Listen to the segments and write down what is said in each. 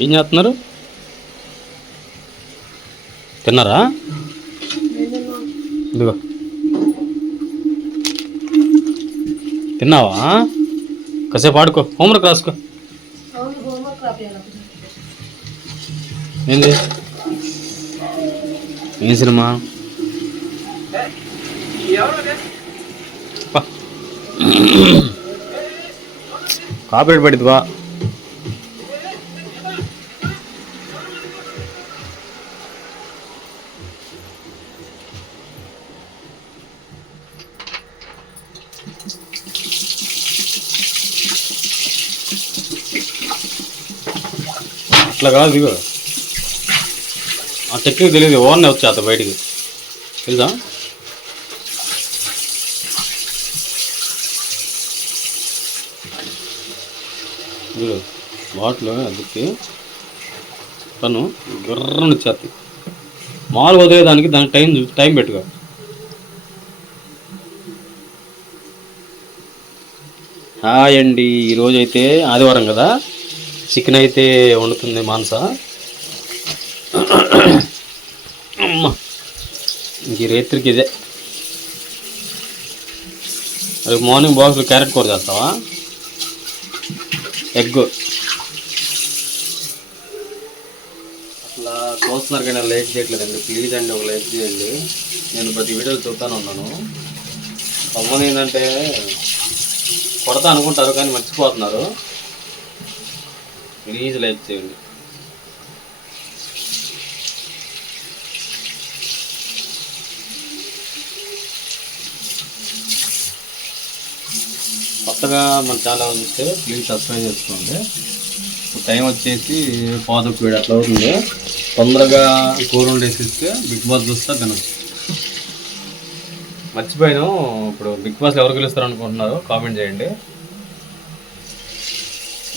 ఏం చేస్తున్నారు? తిన్నారా? ఇదిగో. తిన్నావా? కాసేపు ఆడుకో. హోంవర్క్ రాసుకో. ఏంది? ఏం సినిమా? కాపీరేట్ పడింది ఇట్లా అట్లా కాదు ఇదిగో ఆ టెక్నిక్ తెలియదు ఓన్నే వచ్చా అత బయటికి. తెలుసా? ఇదిగో బాటిల్ అదికి తను గుర్రని చేతి మాలు వదిలేదానికి దానికి టైం టైం పెట్టుకో. హాయ్ అండి ఈరోజైతే ఆదివారం కదా? చికెన్ అయితే వండుతుంది మాంస. అమ్మ ఇంక ఈ రేత్రికి ఇదే. రేపు మార్నింగ్ బాక్స్లో క్యారెట్ కూర చేస్తావా? ఎగ్. అట్లా చూస్తున్నారు కానీ లైక్ చేయట్లేదండి ప్లీజ్ అండి ఒక లైక్ చేయండి. నేను ప్రతి వీడియోలు చూస్తాను ఉన్నాను. అమ్మని ఏంటంటే కొడతా అనుకుంటారు కానీ మర్చిపోతున్నారు. ప్లీజ్ లైక్ చేయండి కొత్తగా మన ఛానల్ చూస్తే ప్లీజ్ సబ్స్క్రైబ్ చేసుకోండి. టైం వచ్చేసి పాదకు వేడి అట్లా అవుతుంది. తొందరగా కూర వండేసిస్తే బిగ్ బాస్ చూస్తే తినచ్చు. మర్చిపోయాను. ఇప్పుడు బిగ్ బాస్ ఎవరు గెలుస్తారు అనుకుంటున్నారు కామెంట్ చేయండి.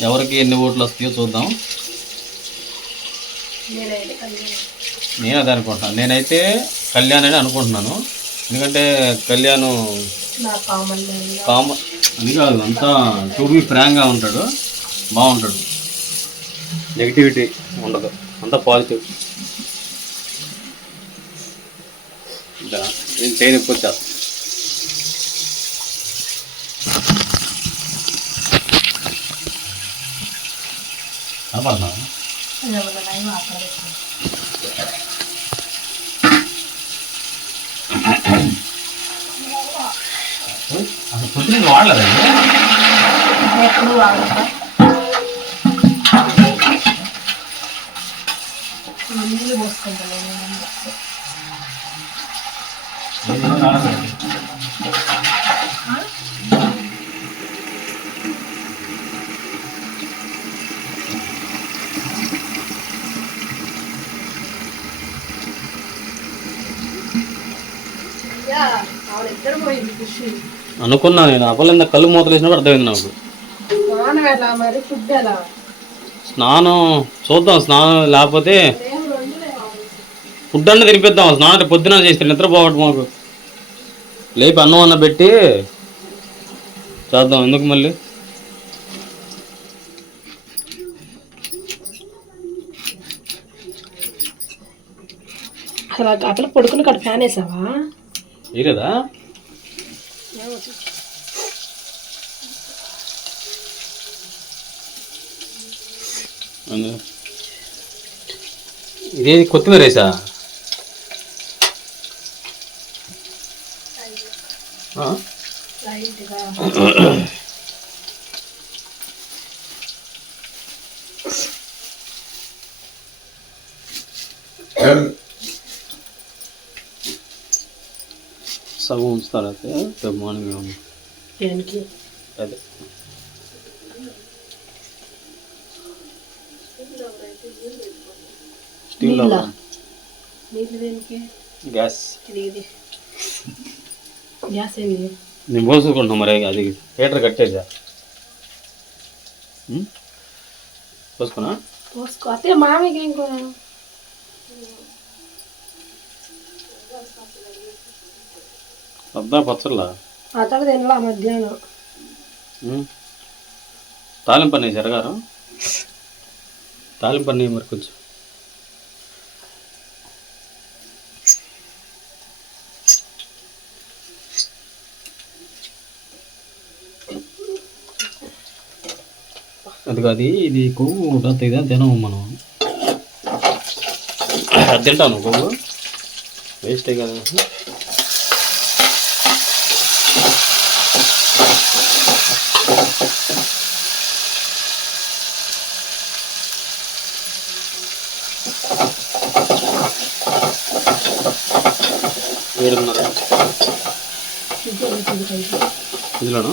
ఎవరికి ఎన్ని ఓట్లు వస్తాయో చూద్దాం. నేను అదే అనుకుంటున్నాను నేనైతే కళ్యాణ్ అని అనుకుంటున్నాను. ఎందుకంటే కళ్యాణ్ కామ అది కాదు అంతా టూ బీ ఫ్రాంక్గా ఉంటాడు. బాగుంటాడు. నెగిటివిటీ ఉండదు. అంతా పాజిటివ్ ఇంతేనా నేను ట్రైన్ ఎక్కువ వచ్చా కనపడుతున్నా అసలు పొద్దున వాడలేదండి ఎప్పుడు వాడతా నీళ్ళు పోసుకుంటాను ఇద్దరు అనుకున్నా నేను. అప్పలేంద కళ్ళు మూతలు వేసినప్పుడు అర్థమైంది నాకు. స్నానం చూద్దాం. స్నానం లేకపోతే ఫుడ్ అన్న తినిపిద్దాం. స్నానం పొద్దున చేస్తే నిద్ర పోవట్టు మాకు. లేపి అన్నం అన్న పెట్టి చేద్దాం. ఎందుకు మళ్ళీ? అసలు ఆ గంటలు పడుకుని అక్కడ ఫ్యాన్ వేసావా? వేయలేదా? అందు- ఇదేది కొత్తిమీర వేసా ఆ? లైట్గా సగం ఉంచుతారు అయితే రేపు మార్నింగ్ ఏమన్నా. దేనికి అదే స్టీల్ నీళ్ళ? డబ్బా. నీళ్ళు దేనికి గ్యాస్ ఇది ఇది గ్యాస్ ఏది నేను పోసుకుంటున్నాం మరి అది హీటర్ కట్టేసా ఉం? పోసుకున్నా పోసుకో అతే మామయ్యకి ఏం అద్దా పచ్చళ్ళ? అతడు తినలా మధ్యాహ్నం. తాలింపు అన్నీ జరగారు? తాలింపు అన్నీ మరి కొంచెం. అది? కాదు ఇది కొవ్వు ఉంటుంది తినము మనం. అది తింటాను కొవ్వు? వేస్టే కదా. ఏడున్నర ఇంకో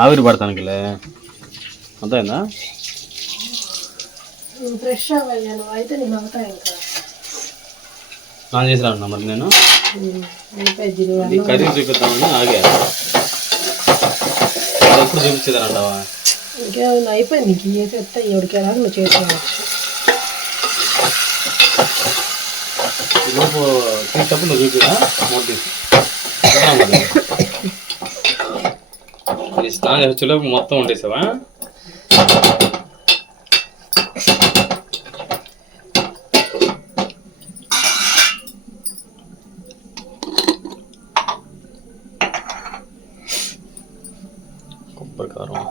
ఆవిరి పడతానికిలే. అంతైందా నువ్వు ఫ్రెష్ అవ్వాలి అయితే నేను అవుతా ఇంకా. స్నానం చేసి రాను మరి నేను. కర్రీ చూపిద్దామని ఆగా. ఎప్పుడు చూపించేదానంటావా? ఇంకేమైనా అయిపోయింది? నీకు ఏ చెప్తే ఎవరికైనా నువ్వు ఈ లోపు తీసేటప్పుడు నువ్వు చూపిరా? మూడు తీసి స్నానం మొత్తం వండేసావా కొబ్బరి కారం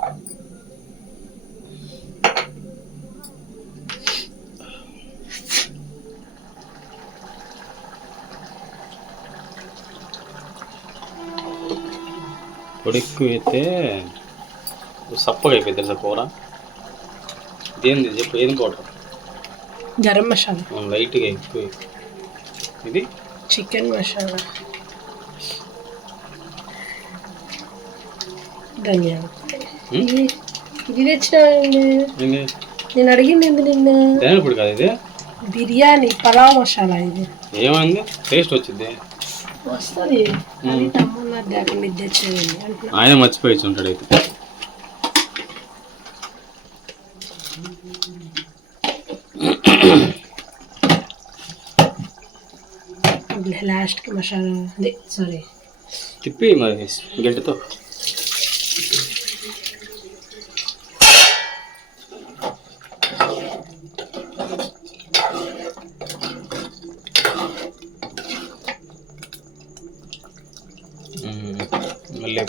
పొడి ఎక్కువ అయితే సప్పగా అయిపోయింది తెలుసా కూర ఇదేంది చెప్పు ఏది పౌడర్ గరం మసాలా. లైట్గా ఎక్కువ. ఇది? చికెన్ మసాలా. ఇది నేను అడిగింది ఏంది నిన్న? ధనియాల పొడి కాదు ఇది? బిర్యానీ పలావ్ మసాలా ఇది. ఏమైంది? టేస్ట్ వచ్చింది. వస్తుంది. ఆయన మర్చిపోయి ఉంటాడు అయితే. లాస్ట్కి మసాలా అదే సారీ తిప్పి మరి గంటతో మ్మ్. మళ్ళీ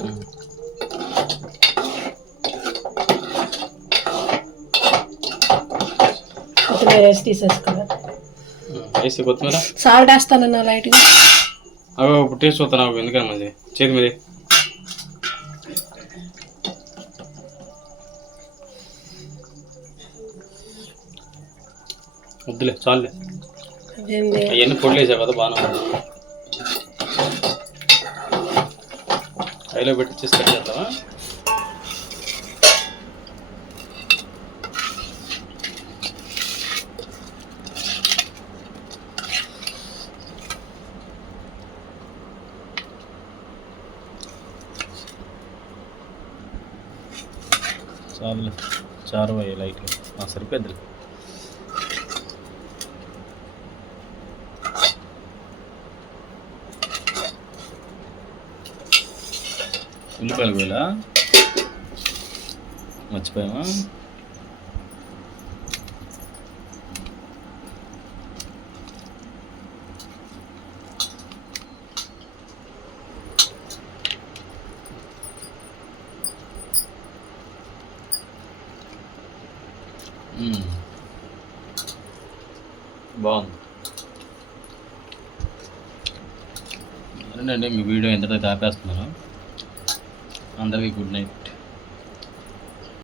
మ్మ్. కొత్తిమీర వేసి కొత్తిమీర సాల్ట్ వేస్తానన్నా లైట్గా అవి ఇప్పుడు టేస్ట్ చూస్తాను ఎందుకని మంచి చేతి మీద వద్దులే చాలులే. అదేంది అవన్నీ పొడి వేసావు కదా ఉంది. కైలో పెట్టి చేసి కట్ చేద్దామా? చాలు చారు అయ్యి లైట్గా సరిపోద్దులే ఉల్లిపాయలు వేలా మర్చిపోయామా Mm. బాగుంది అదేనండి మీ వీడియో ఎంతటైతే ఆపేస్తున్నాను. అందరికీ గుడ్ నైట్